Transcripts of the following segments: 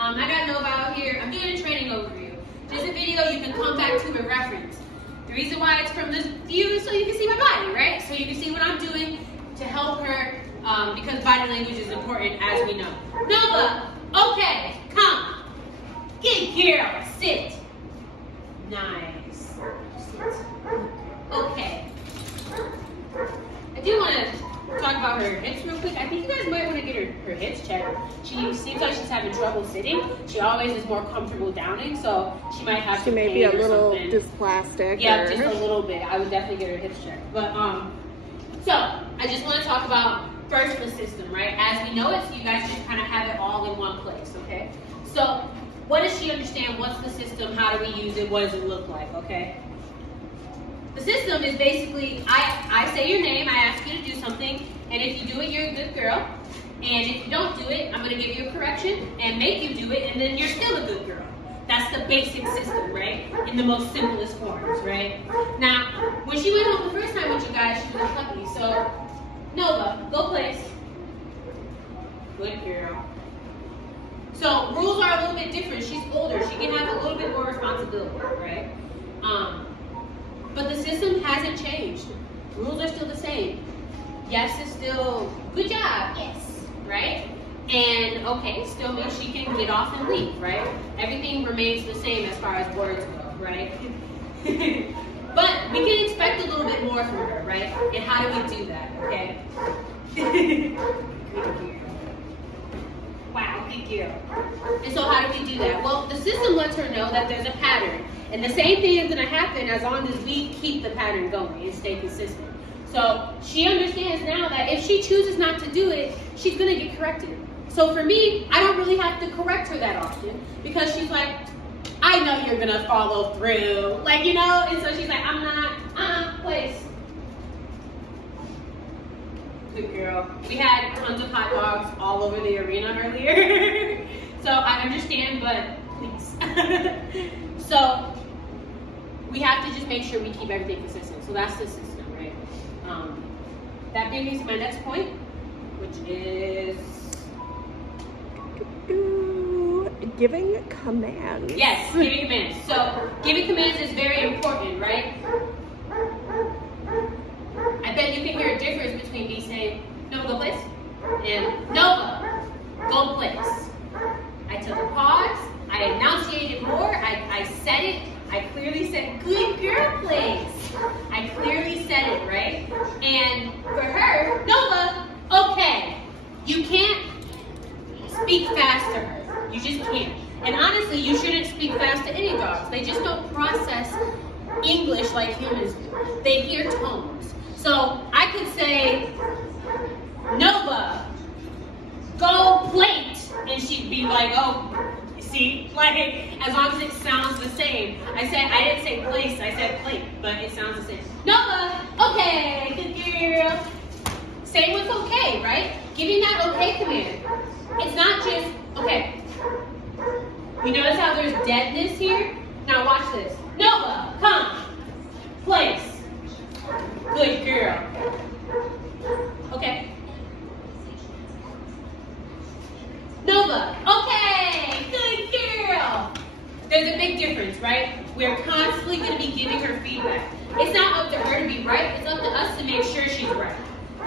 I got Nova out here. I'm doing a training overview. Just a video you can come back to and reference. The reason why it's from this view is so you can see my body, right? So you can see what I'm doing to help her because body language is important, as we know. Nova, okay, come. Good girl, sit. Nice. Sit. Okay. I do want to talk about her hips real quick. I think you guys might want to get her hips checked. She seems like she's having trouble sitting. She always is more comfortable downing, so she might have some pain. She may be a little dysplastic. Yeah, just a little bit. I would definitely get her hips checked. But so I just want to talk about first the system, right? As we know it, so you guys just kind of have it all in one place, okay? So what does she understand? What's the system? How do we use it? What does it look like, okay? The system is basically, I say your name, I ask you to do something, and if you do it, you're a good girl. And if you don't do it, I'm gonna give you a correction and make you do it, and then you're still a good girl. That's the basic system, right? In the most simplest forms, right? Now, when she went home the first time with you guys, she was a puppy. So, Nova, go place. Good girl. So, rules are a little bit different. She's older. She can have a little bit more responsibility, right? But the system hasn't changed. Rules are still the same. Yes is still good job. Yes. Right? And okay still means she can get off and leave, right? Everything remains the same as far as words go, right? But we can expect a little bit more from her, right? And how do we do that, okay? Good girl. Wow, good girl. And so how do we do that? Well, the system lets her know that there's a pattern. And the same thing is going to happen as long as we keep the pattern going and stay consistent. So she understands now that if she chooses not to do it, she's going to get corrected. So for me, I don't really have to correct her that often because she's like, I know you're going to follow through. Like, you know, and so she's like, I'm not, place. Good girl. We had tons of hot dogs all over the arena earlier. So I understand, but please. So we have to just make sure we keep everything consistent. So that's the system, right? That brings me to my next point, which is giving commands. Yes, giving commands. So giving commands is very important, right? I bet you can hear a difference between me saying, Nova, go place, and Nova, go place. I took a pause, I enunciated more, I said it, I clearly said, good girl place. I clearly said it, right? And for her, Nova, okay, you can't speak fast to her. You just can't. And honestly, you shouldn't speak fast to any dogs. They just don't process English like humans do. They hear tones. So I could say, Nova, go plate. And she'd be like, oh, see, like, as long as it sounds the same. I didn't say place, I said plate, but it sounds the same. Nova, okay, good girl. Same with okay, right? Giving that okay command. It's not just, okay. You notice how there's deadness here? Now watch this. Nova, come, place. Good girl. Okay. Nova, okay, good girl. There's a big difference, right? We're constantly going to be giving her feedback. It's not up to her to be right, it's up to us to make sure she's right.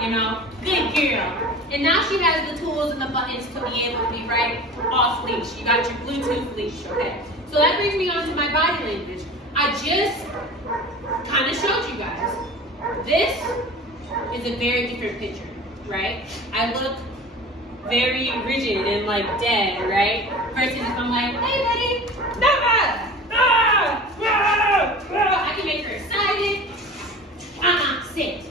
You know, good girl. And now she has the tools and the buttons to be able to be right off leash. You got your Bluetooth leash, okay? So that brings me on to my body language. I just kind of showed you guys. This is a very different picture, right? I look very rigid and like dead, right? Versus if I'm like, hey buddy, Nova! I can make her excited. Sit.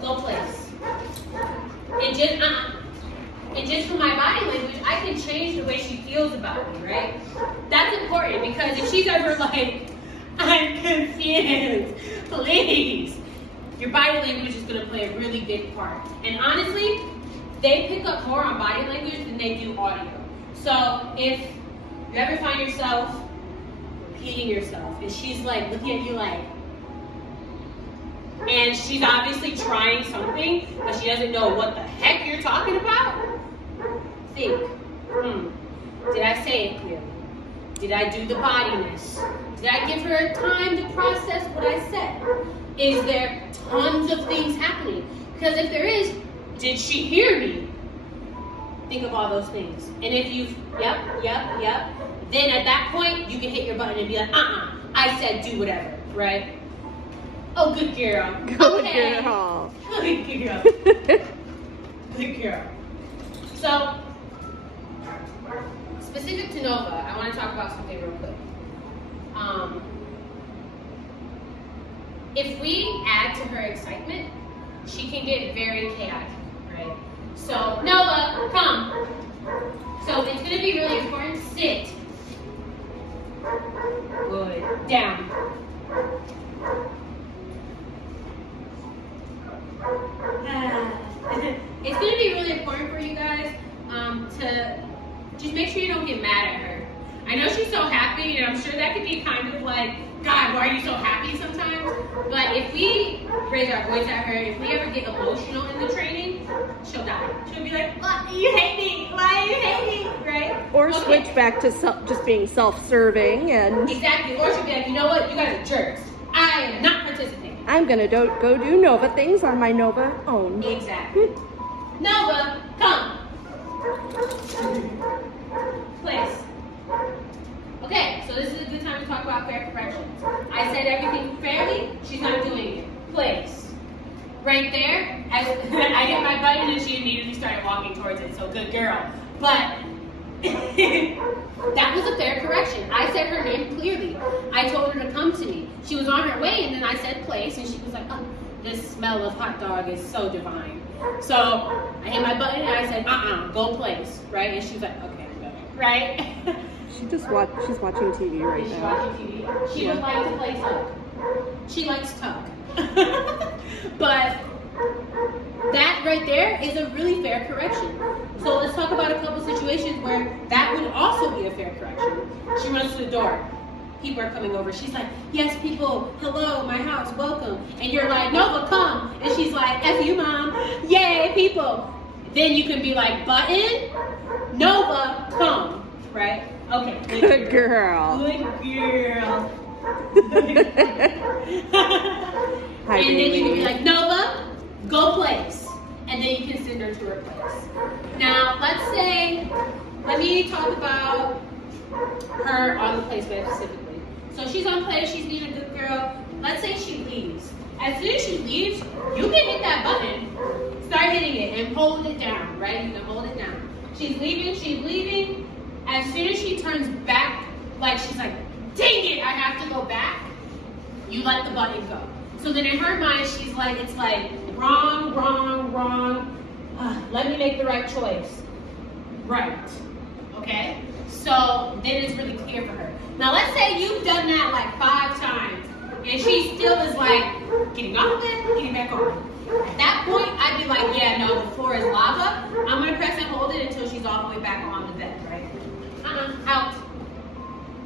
Go place. And just from my body language, I can change the way she feels about me, right? That's important because if she's ever like, I'm confused, please. Your body language is going to play a really big part. And honestly, they pick up more on body language than they do audio. So if you ever find yourself repeating yourself and she's like looking at you like, and she's obviously trying something, but she doesn't know what the heck you're talking about, think. Did I say it clearly? Did I do the bodiness? Did I give her time to process what I said? Is there tons of things happening? Because if there is, did she hear me? Think of all those things. And if you've, yep, then at that point, you can hit your button and be like, I said do whatever, right? Oh, good girl. Good Okay. girl. Good girl. Good girl. So, specific to Nova, I want to talk about something real quick. If we add to her excitement, she can get very chaotic, right? So, Nova, come. So it's going to be really important. Sit. Good. Down. It's going to be really important for you guys to just make sure you don't get mad at her. I know she's so happy, and I'm sure that could be kind of like, God, why are you so happy sometimes? But if we raise our voice at her, if we ever get emotional in the training, she'll die. She'll be like, why do you hate me? Why do you hate me? Right? Or switch back to just being self-serving and... Exactly. Or she'll be like, you know what? You guys are jerks. I am not participating. I'm gonna go do Nova things on my Nova own. Exactly. Nova, come. Place. Okay, so this is a good time to talk about fair corrections. I said everything fairly, she's not doing it. Place. Right there, I hit my button and she immediately started walking towards it, so good girl. But that was a fair correction. I said her name clearly. I told her to come to me. She was on her way and then I said place and she was like, oh, this smell of hot dog is so divine. So I hit my button and I said, go place, right? And she was like, okay, I'm going, right? She's watching TV right She's now. watching TV. She would like to play tug. She likes tug. But that right there is a really fair correction. So let's talk about a couple situations where that would also be a fair correction. She runs to the door. People are coming over. She's like, yes, people, hello, my house, welcome. And you're like, Nova, come. And she's like, F you, mom. Yay, people. Then you can be like, button, Nova, come. Right? Okay. Good girl. Good girl. Hi, and then you can be baby. like, Nova, go place. And then you can send her to her place. Now, let me talk about her on the place bed specifically. So she's on place, she's being a good girl. Let's say she leaves. As soon as she leaves, you can hit that button, start hitting it, and hold it down, right? You can hold it down. She's leaving. As soon as she turns back, like she's like, dang it, I have to go back, you let the button go. So then in her mind, she's like, it's like, wrong. Let me make the right choice. Right. Okay? So then it's really clear for her. Now let's say you've done that like 5 times, and she still is like, getting off it, getting back on. At that point, I'd be like, yeah, no, the floor is lava. I'm going to press and hold it until she's all the way back on the bed, right? Out.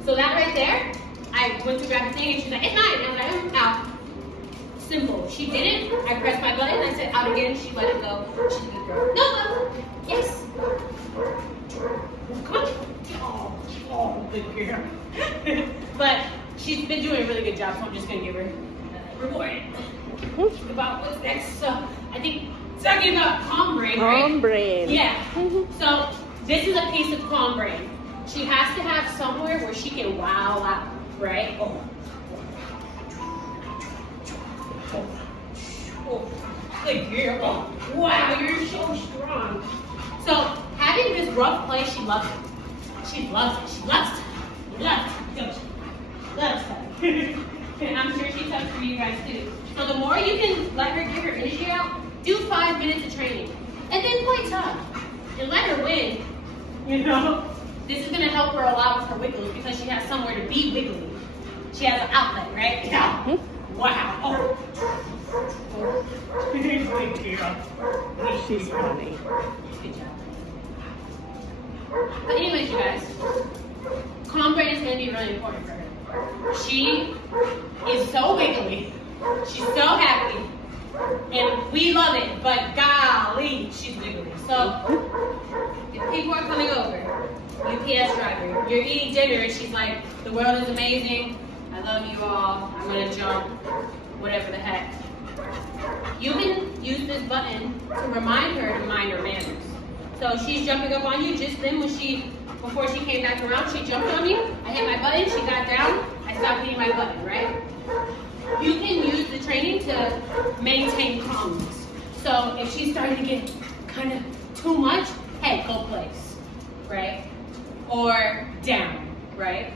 So that right there, I went to grab the thing and she's like, it's mine. And I was like, out. Simple. She did it. I pressed my button. I said out again. She let it go. She's a good girl. No. Yes. Come on. Oh, good girl. But she's been doing a really good job, so I'm just going to give her a reward. About what's next. So I think talking about calm brain, right? Calm brain. Yeah. So this is a piece of calm brain. She has to have somewhere where she can wow out, right? Oh, good girl. Wow, you're so strong. So having this rough play, she loves it. She loves it. She loves it. Loves it. Loves it. And I'm sure she tugs for you guys too. So the more you can let her get her energy out, do 5 minutes of training. And then play tough. And let her win. You know? This is going to help her a lot with her wiggles because she has somewhere to be wiggly. She has an outlet, right? Yeah. Wow. Oh. Good girl. She's funny. Good job. But anyways, you guys, calm brain is going to be really important for her. She is so wiggly. She's so happy. And we love it, but golly, she's wiggly. So, people are coming over. UPS driver. You're eating dinner and she's like, the world is amazing. I love you all. I'm gonna jump. Whatever the heck. You can use this button to remind her to mind her manners. So she's jumping up on you. Just then before she came back around, she jumped on you. I hit my button, she got down. I stopped hitting my button, right? You can use the training to maintain calmness. So if she's starting to get kind of too much, hey, go place, right? Or down, right?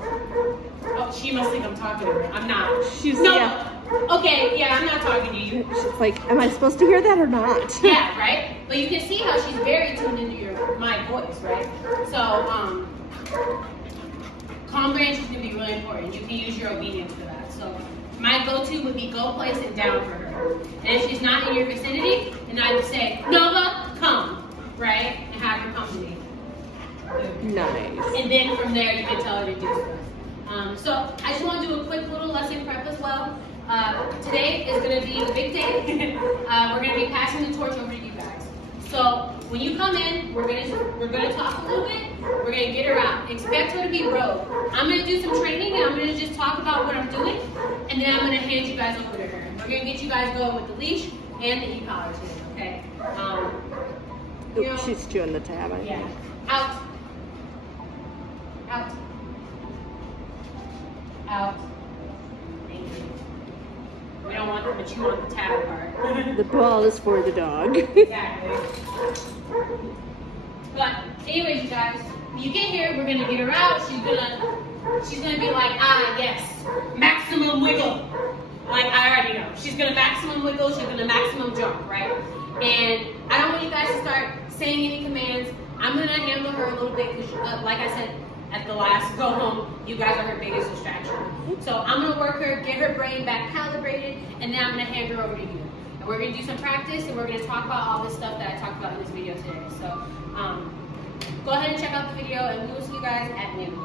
Oh, she must think I'm talking to her. I'm not. Yeah. Okay, yeah, I'm not talking to you. She's like, am I supposed to hear that or not? Yeah, right? But you can see how she's very tuned into my voice, right? So, calm range is going to be really important. You can use your obedience for that. So, my go-to would be go place and down for her. And if she's not in your vicinity, then I would say, Nova, come, right? And have her come to me. Nice. And then from there, you can tell her to do stuff. So I just want to do a quick little lesson prep as well. Today is going to be the big day. We're going to be passing the torch over to you guys. So when you come in, we're going to talk a little bit. We're going to get her out. Expect her to be rogue. I'm going to do some training and I'm going to just talk about what I'm doing, and then I'm going to hand you guys over to her. We're going to get you guys going with the leash and the e-collar too. Okay. Oops, she's chewing the tab. Yeah. Out. Out. Out. Thank you. We don't want them to chew on the tab part. The ball is for the dog. Exactly. But anyways, you guys, when you get here, we're gonna get her out. She's gonna be like, ah, yes, maximum wiggle. Like I already know. She's gonna maximum wiggle. She's gonna maximum jump, right? And I don't want you guys to start saying any commands. I'm gonna handle her a little bit because, like I said, at the last go home, you guys are her biggest distraction. So I'm gonna work her, get her brain back calibrated, and then I'm gonna hand her over to you. And we're gonna do some practice, and we're gonna talk about all this stuff that I talked about in this video today. So go ahead and check out the video, and we will see you guys at noon.